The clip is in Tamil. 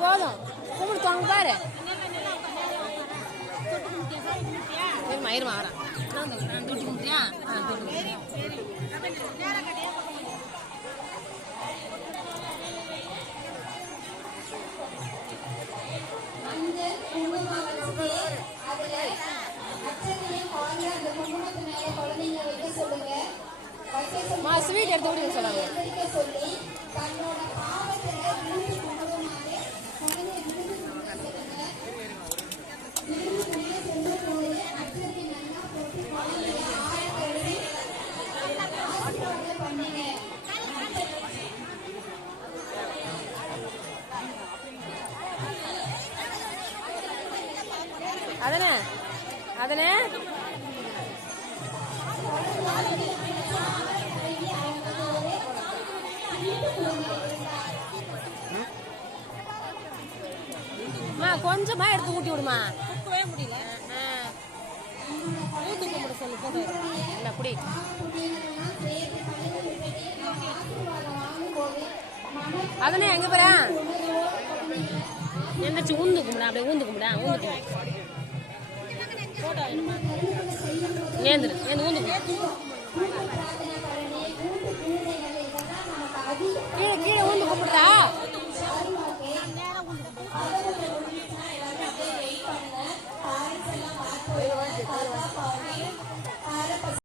போதும் கும்பிடு தோங்க பாரு இருமா வரேன் தொட்டு கும்பிட்டியா ஸ்வீட் எடுத்து விடுங்க சொல்லாங்க அதனே அதனே கொஞ்சமா எடுத்து ஊட்டி விடுமா முடியல ஊத்தி கும்பிட சொல்லு போது இல்லை குடி அதனே எங்க போற என்னாச்சு ஊந்து கும்பிடா அப்படியே ஊந்து கும்பிடா ஊந்து ஏந்திரு ஊந்து